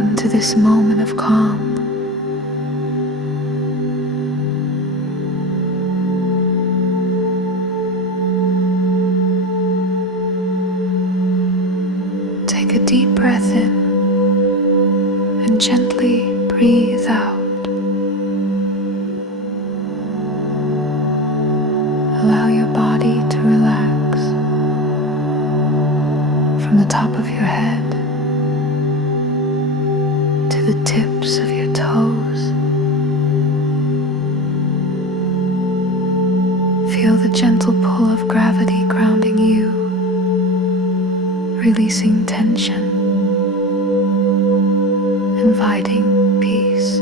Welcome to this moment of calm. Take a deep breath in and gently breathe out. Allow your body to relax from the top of your head to the tips of your toes. Feel the gentle pull of gravity grounding you, releasing tension, inviting peace.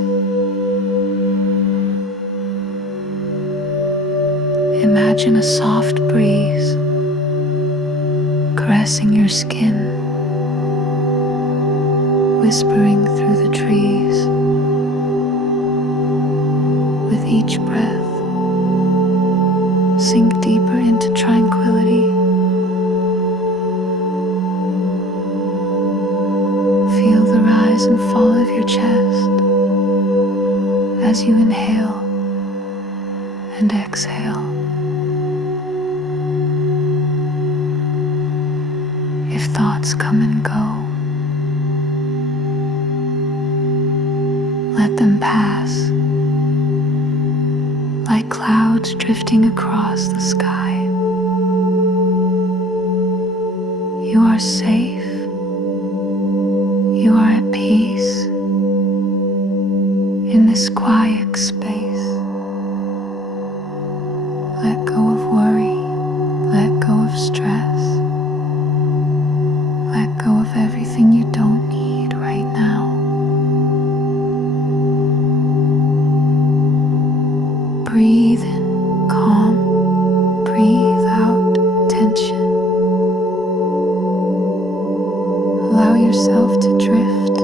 Imagine a soft breeze caressing your skin, whispering through the trees. With each breath, sink deeper into tranquility. Feel the rise and fall of your chest as you inhale and exhale. If thoughts come and go, let them pass, like clouds drifting across the sky. You are safe. You are at peace in this quiet space. Let go of worry, let go of stress, let go of everything you don't need right now. Breathe in calm, breathe out tension. Allow yourself to drift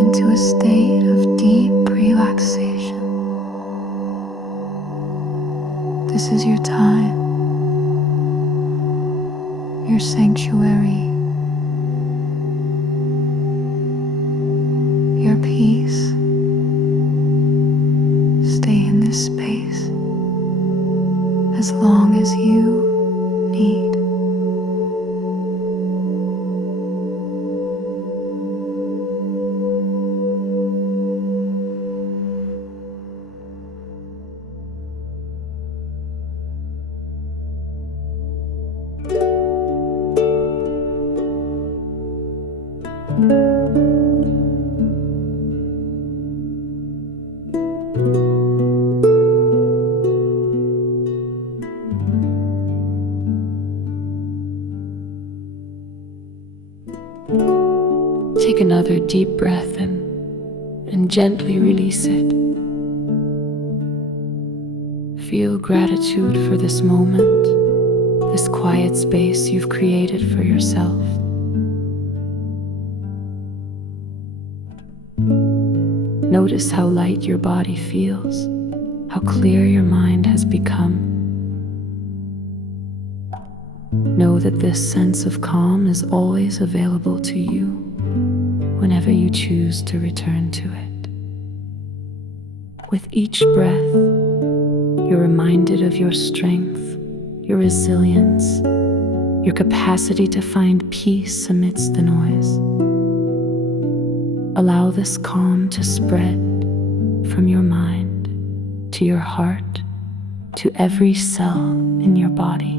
into a state of deep relaxation. This is your time, your sanctuary, your peace. Stay in this space as long as you need. Take another deep breath in and gently release it. Feel gratitude for this moment, this quiet space you've created for yourself. Notice how light your body feels, how clear your mind has become. Know that this sense of calm is always available to you whenever you choose to return to it. With each breath, you're reminded of your strength, your resilience, your capacity to find peace amidst the noise. Allow this calm to spread from your mind to your heart, to every cell in your body.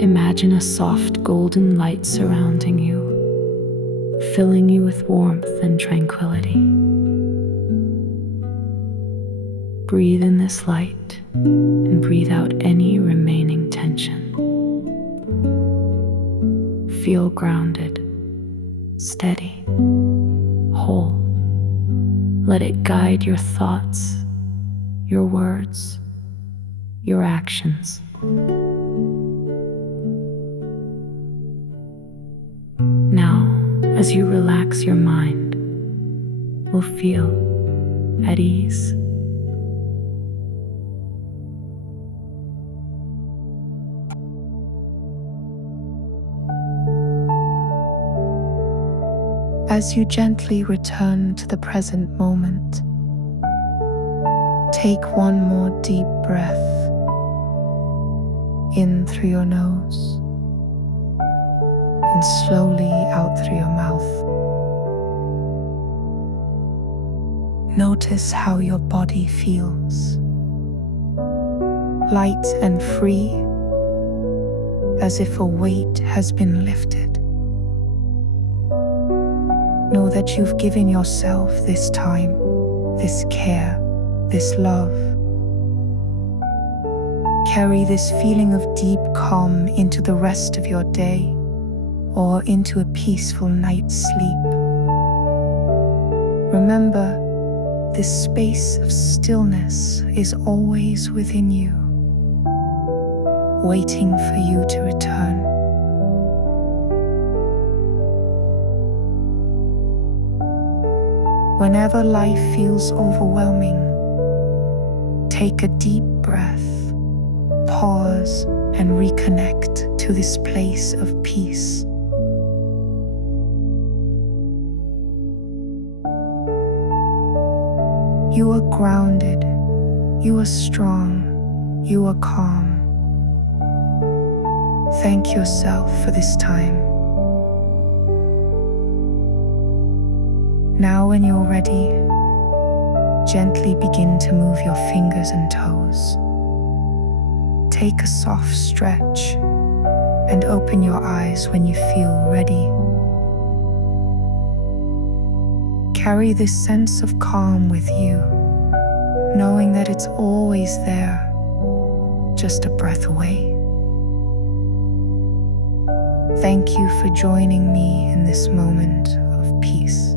Imagine a soft golden light surrounding you, filling you with warmth and tranquility. Breathe in this light and breathe out any remaining tension. Feel grounded, steady, whole. Let it guide your thoughts, your words, your actions. Now, as you relax your mind, will feel at ease. As you gently return to the present moment, take one more deep breath in through your nose and slowly out through your mouth. Notice how your body feels, light and free, as if a weight has been lifted. Know that you've given yourself this time, this care, this love. Carry this feeling of deep calm into the rest of your day or into a peaceful night's sleep. Remember, this space of stillness is always within you, waiting for you to return. Whenever life feels overwhelming, take a deep breath, pause, and reconnect to this place of peace. You are grounded, you are strong, you are calm. Thank yourself for this time. Now when you're ready, gently begin to move your fingers and toes. Take a soft stretch and open your eyes when you feel ready. Carry this sense of calm with you, knowing that it's always there, just a breath away. Thank you for joining me in this moment of peace.